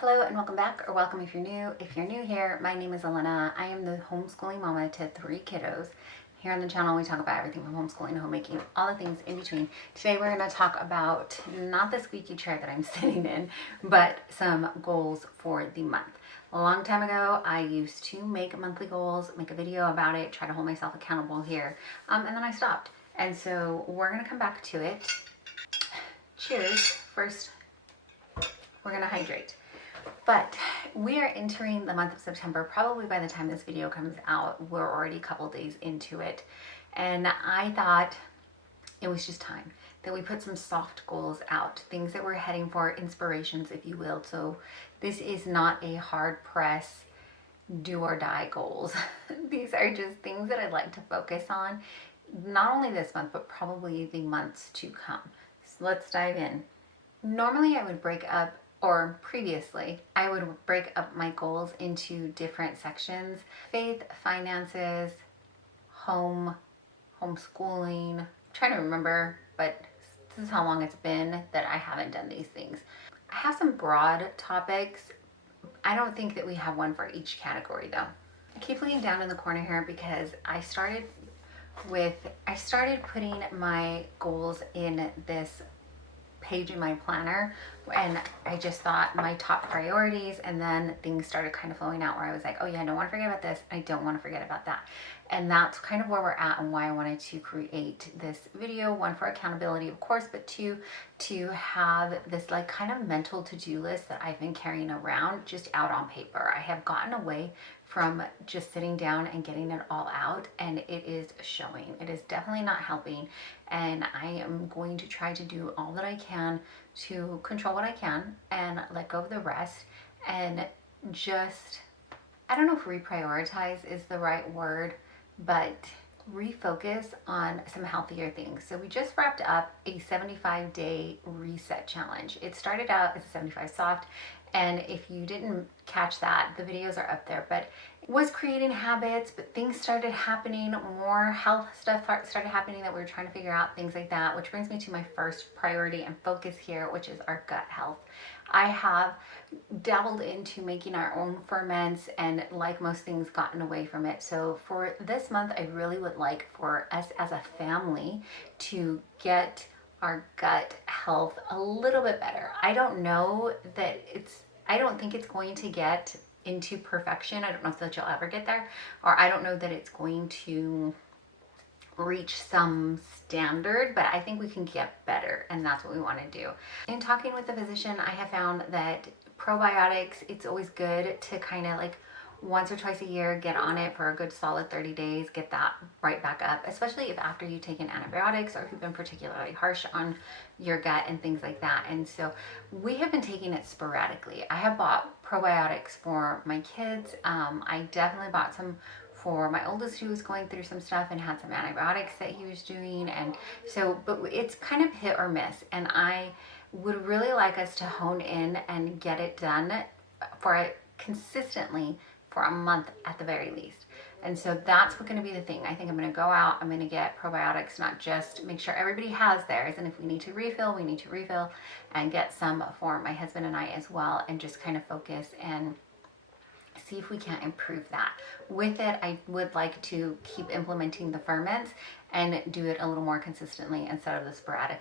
Hello and welcome back, or welcome if you're new. If you're new here, my name is Elena. I am the homeschooling mama to 3 kiddos. Here on the channel, we talk about everything from homeschooling to homemaking, all the things in between. Today, we're going to talk about not the squeaky chair that I'm sitting in, but some goals for the month. A long time ago, I used to make monthly goals, make a video about it, try to hold myself accountable here, and then I stopped. And so we're going to come back to it. Cheers. First, we're going to hydrate. But we are entering the month of September. Probably by the time this video comes out, we're already a couple days into it. And I thought it was just time that we put some soft goals out, things that we're heading for, inspirations, if you will. So this is not a hard press, do or die goals. These are just things that I'd like to focus on, not only this month, but probably the months to come. So let's dive in. Normally I would break up, or previously, I would break up my goals into different sections: faith, finances, home, homeschooling. I'm trying to remember, but this is how long it's been that I haven't done these things. I have some broad topics. I don't think that we have one for each category though. I keep looking down in the corner here because I started putting my goals in this page in my planner, and I just thought my top priorities, and then things started kind of flowing out where I was like, oh yeah, I don't want to forget about this, I don't want to forget about that. And that's kind of where we're at and why I wanted to create this video. One, for accountability, of course, but two, to have this like kind of mental to-do list that I've been carrying around just out on paper. I have gotten away from just sitting down and getting it all out, and it is showing. It is definitely not helping, and I am going to try to do all that I can to control what I can and let go of the rest, and just, I don't know if reprioritize is the right word, but refocus on some healthier things. So we just wrapped up a 75-day reset challenge. It started out as a 75 soft, and if you didn't catch that, the videos are up there, but it was creating habits, but things started happening, more health stuff started happening that we were trying to figure out, things like that, which brings me to my first priority and focus here, which is our gut health. I have dabbled into making our own ferments, and like most things, gotten away from it. So for this month, I really would like for us as a family to get our gut health a little bit better. I don't know that I don't think it's going to get into perfection. I don't know if that you'll ever get there, or I don't know that it's going to reach some standard, but I think we can get better, and that's what we want to do. In talking with the physician, I have found that probiotics, it's always good to kind of like once or twice a year get on it for a good solid 30 days, get that right back up, especially if after you've taken antibiotics or if you've been particularly harsh on your gut and things like that. And so we have been taking it sporadically. I have bought probiotics for my kids. I definitely bought some for my oldest, who was going through some stuff and had some antibiotics that he was doing. And so, but it's kind of hit or miss, and I would really like us to hone in and get it done for it consistently for a month at the very least. And so that's going to be the thing. I think I'm going to go out, I'm going to get probiotics, not just make sure everybody has theirs, and if we need to refill, we need to refill, and get some for my husband and I as well, and just kind of focus and see if we can't improve that. With it, I would like to keep implementing the ferments and do it a little more consistently instead of the sporadic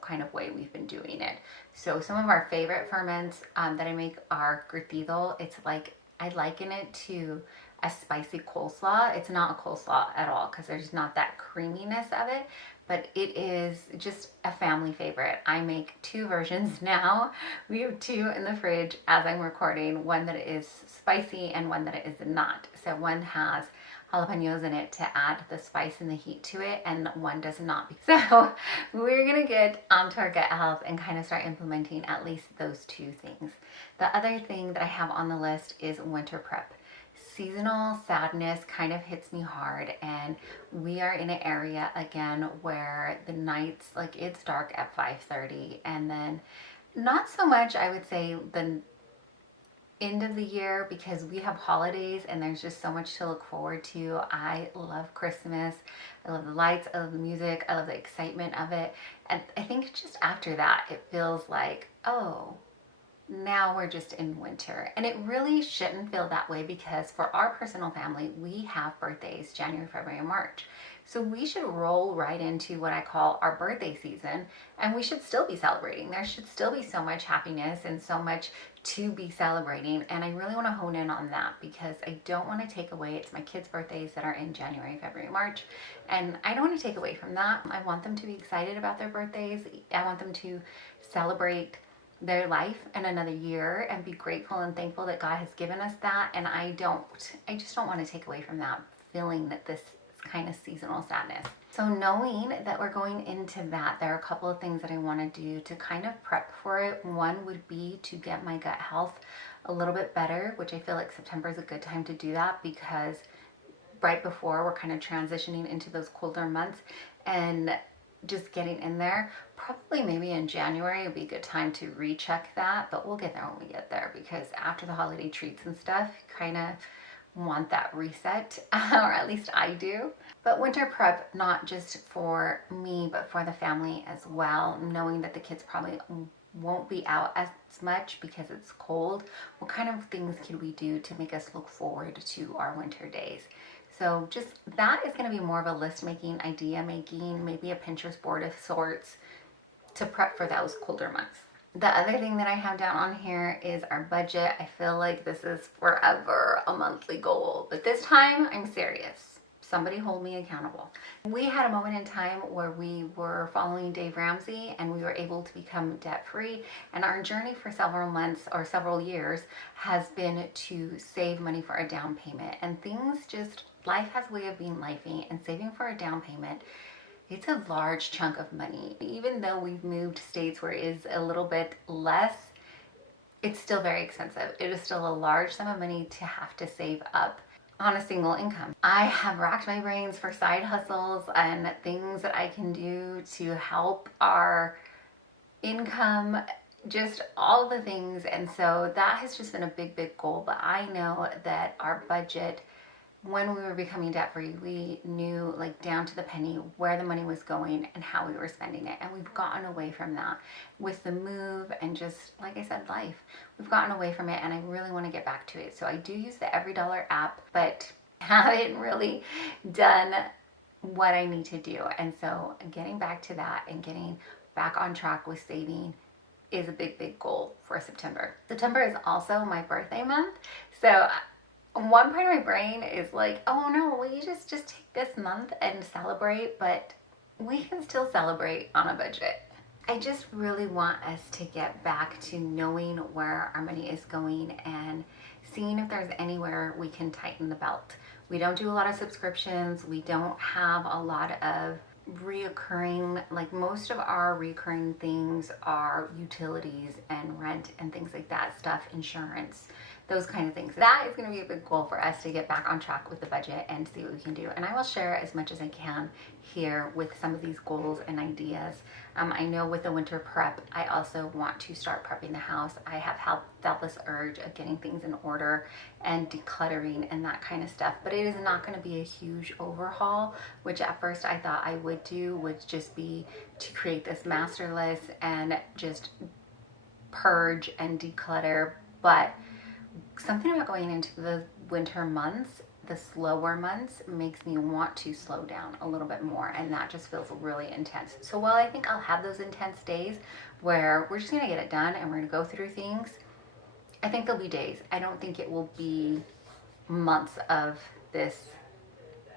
kind of way we've been doing it. So some of our favorite ferments that I make are gratithal. It's like, I liken it to a spicy coleslaw. It's not a coleslaw at all because there's not that creaminess of it, but it is just a family favorite. I make 2 versions now. We have 2 in the fridge as I'm recording, one that is spicy and one that is not. So one has jalapenos in it to add the spice and the heat to it, and one does not. So we're gonna get onto our gut health and kind of start implementing at least those 2 things. The other thing that I have on the list is winter prep. Seasonal sadness kind of hits me hard, and we are in an area again where the nights, like, it's dark at 5:30, and then not so much, I would say, the end of the year, because we have holidays and there's just so much to look forward to. I love Christmas. I love the lights. I love the music. I love the excitement of it. And I think just after that, it feels like, oh, now we're just in winter. And it really shouldn't feel that way because for our personal family, we have birthdays January, February, and March. So we should roll right into what I call our birthday season, and we should still be celebrating. There should still be so much happiness and so much to be celebrating. And I really want to hone in on that because I don't want to take away. It's my kids' birthdays that are in January, February, March. And I don't want to take away from that. I want them to be excited about their birthdays. I want them to celebrate their life in another year and be grateful and thankful that God has given us that. And I just don't want to take away from that feeling that this kind of seasonal sadness. So knowing that we're going into that, there are a couple of things that I want to do to kind of prep for it. One would be to get my gut health a little bit better, which I feel like September is a good time to do that because right before we're kind of transitioning into those colder months and just getting in there. Probably maybe in January would be a good time to recheck that, but we'll get there when we get there because after the holiday treats and stuff, kind of want that reset, or at least I do. But winter prep, not just for me, but for the family as well, knowing that the kids probably won't be out as much because it's cold. What kind of things can we do to make us look forward to our winter days? So just that is going to be more of a list making, idea making, maybe a Pinterest board of sorts to prep for those colder months. The other thing that I have down on here is our budget. I feel like this is forever a monthly goal, but this time I'm serious. Somebody hold me accountable. We had a moment in time where we were following Dave Ramsey and we were able to become debt free. And our journey for several months or several years has been to save money for a down payment. And things just, life has a way of being lifey, and saving for a down payment, it's a large chunk of money. Even though we've moved states where it is a little bit less, it's still very expensive. It is still a large sum of money to have to save up on a single income. I have racked my brains for side hustles and things that I can do to help our income, just all the things. And so that has just been a big goal. But I know that our budget, when we were becoming debt free, we knew like down to the penny where the money was going and how we were spending it. And we've gotten away from that with the move and just, like I said, life. We've gotten away from it and I really want to get back to it. So I do use the Every Dollar app, but haven't really done what I need to do. And so getting back to that and getting back on track with saving is a big goal for September. September is also my birthday month. So one part of my brain is like, oh no, will you just take this month and celebrate? But we can still celebrate on a budget. I just really want us to get back to knowing where our money is going and seeing if there's anywhere we can tighten the belt. We don't do a lot of subscriptions. We don't have a lot of reoccurring, like most of our recurring things are utilities and rent and things like that stuff, insurance, those kind of things. That is going to be a big goal for us to get back on track with the budget and see what we can do. And I will share as much as I can here with some of these goals and ideas. I know with the winter prep, I also want to start prepping the house. I have felt this urge of getting things in order and decluttering and that kind of stuff. But it is not going to be a huge overhaul, which at first I thought I would do, would just be to create this master list and just purge and declutter. But something about going into the winter months, the slower months, makes me want to slow down a little bit more, and that just feels really intense. So while I think I'll have those intense days where we're just gonna get it done and we're gonna go through things, I think there'll be days. I don't think it will be months of this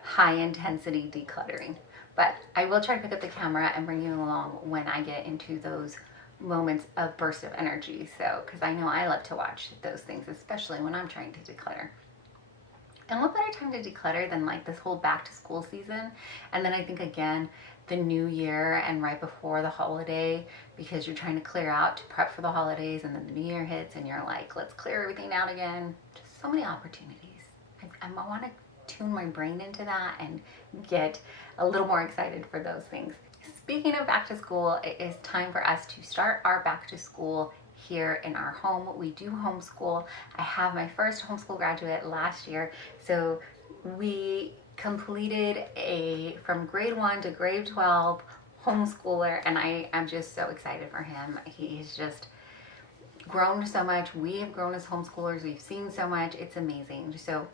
high intensity decluttering, but I will try to pick up the camera and bring you along when I get into those moments of burst of energy. So, because I know I love to watch those things, especially when I'm trying to declutter. And what better time to declutter than like this whole back to school season? And then I think again, the new year and right before the holiday, because you're trying to clear out to prep for the holidays, and then the new year hits and you're like, let's clear everything out again. Just so many opportunities. I want to tune my brain into that and get a little more excited for those things. Speaking of back to school, it is time for us to start our back to school here in our home. We do homeschool. I have my first homeschool graduate last year. So we completed from grade 1 to grade 12 homeschooler, and I am just so excited for him. He's just grown so much. We have grown as homeschoolers. We've seen so much. It's amazing. So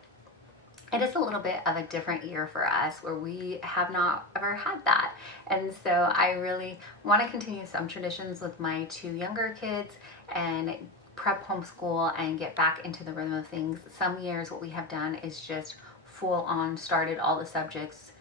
it is a little bit of a different year for us where we have not ever had that. And so I really want to continue some traditions with my 2 younger kids and prep homeschool and get back into the rhythm of things. Some years what we have done is just full on started all the subjects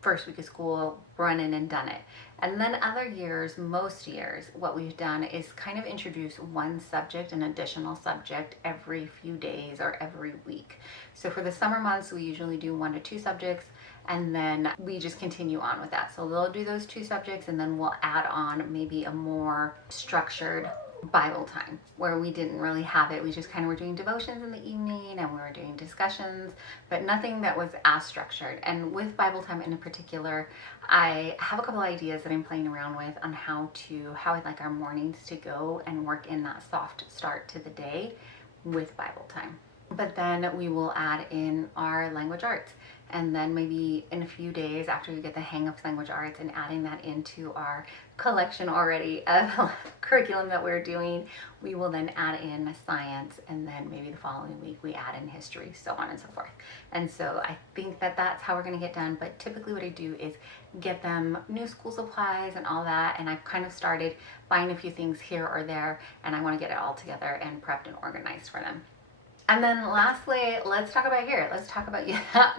first week of school, run in and done it. And then other years, most years, what we've done is kind of introduce one subject, an additional subject every few days or every week. So for the summer months, we usually do 1 to 2 subjects, and then we just continue on with that. So they'll do those 2 subjects, and then we'll add on maybe a more structured Bible time where we didn't really have it. We just kind of were doing devotions in the evening and we were doing discussions, but nothing that was as structured. And with Bible time in particular, I have a couple ideas that I'm playing around with on how I'd like our mornings to go and work in that soft start to the day with Bible time. But then we will add in our language arts. And then maybe in a few days after we get the hang of language arts and adding that into our collection already of curriculum that we're doing, we will then add in science, and then maybe the following week we add in history, so on and so forth. And so I think that that's how we're going to get done. But typically what I do is get them new school supplies and all that, and I've kind of started buying a few things here or there, and I want to get it all together and prepped and organized for them. And then lastly, let's talk about here. Let's talk about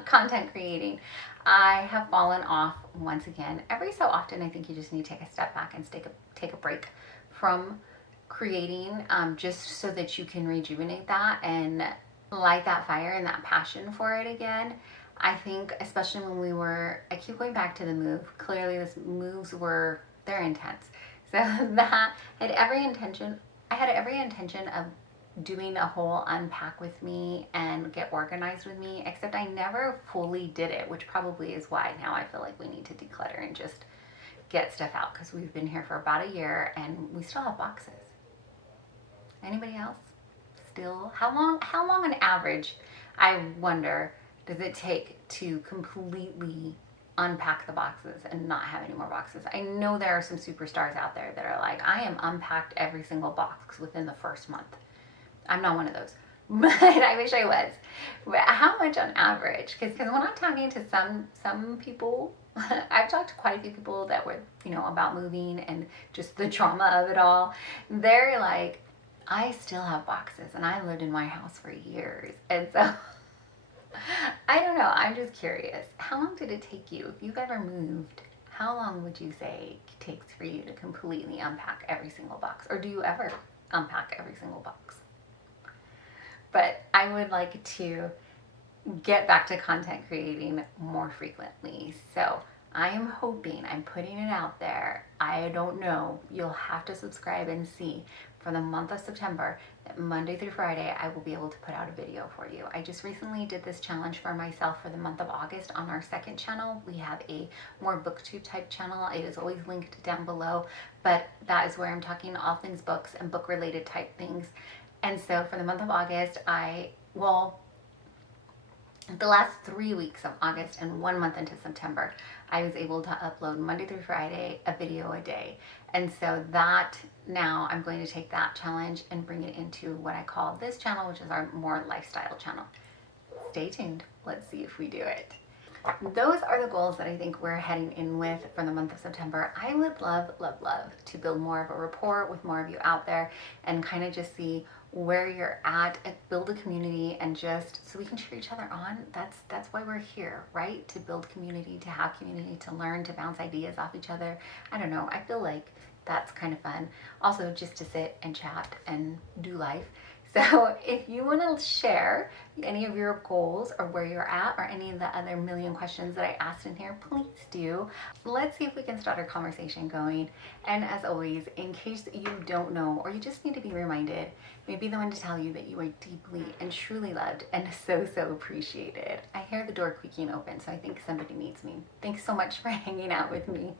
content creating. I have fallen off once again. Every so often, I think you just need to take a step back and take a break from creating, just so that you can rejuvenate that and light that fire and that passion for it again. I think especially when I keep going back to the move. Clearly, they're intense. So that had every intention. I had every intention of doing a whole unpack with me and get organized with me, except I never fully did it, which probably is why now I feel like we need to declutter and just get stuff out, because we've been here for about a year and we still have boxes. Anybody else? Still? How long on average, I wonder, does it take to completely unpack the boxes and not have any more boxes? I know there are some superstars out there that are like, I am unpacked every single box within the first month. I'm not one of those, but I wish I was. But how much on average? Because when I'm talking to some people, I've talked to quite a few people that were, about moving and just the trauma of it all. They're like, I still have boxes and I lived in my house for years. And so I don't know. I'm just curious. How long did it take you? If you've ever moved, how long would you say it takes for you to completely unpack every single box? Or do you ever unpack every single box? But I would like to get back to content creating more frequently. So I am hoping, I'm putting it out there. I don't know. You'll have to subscribe and see. For the month of September, Monday through Friday, I will be able to put out a video for you. I just recently did this challenge for myself for the month of August on our second channel. We have a more Booktube type channel. It is always linked down below, but that is where I'm talking all things books and book related type things. And so for the month of August, the last 3 weeks of August and 1 month into September, I was able to upload Monday through Friday, a video a day. And so that now I'm going to take that challenge and bring it into what I call this channel, which is our more lifestyle channel. Stay tuned. Let's see if we do it. Those are the goals that I think we're heading in with for the month of September. I would love, love, love to build more of a rapport with more of you out there and kind of just see where you're at and build a community, and just so we can cheer each other on. That's why we're here, right? To build community, to have community, to learn, to bounce ideas off each other. I don't know. I feel like that's kind of fun. Also, just to sit and chat and do life. So if you want to share any of your goals or where you're at, or any of the other million questions that I asked in here, please do. Let's see if we can start a conversation going. And as always, in case you don't know, or you just need to be reminded, maybe the one to tell you that you are deeply and truly loved and so appreciated. I hear the door creaking open, so I think somebody needs me. Thanks so much for hanging out with me.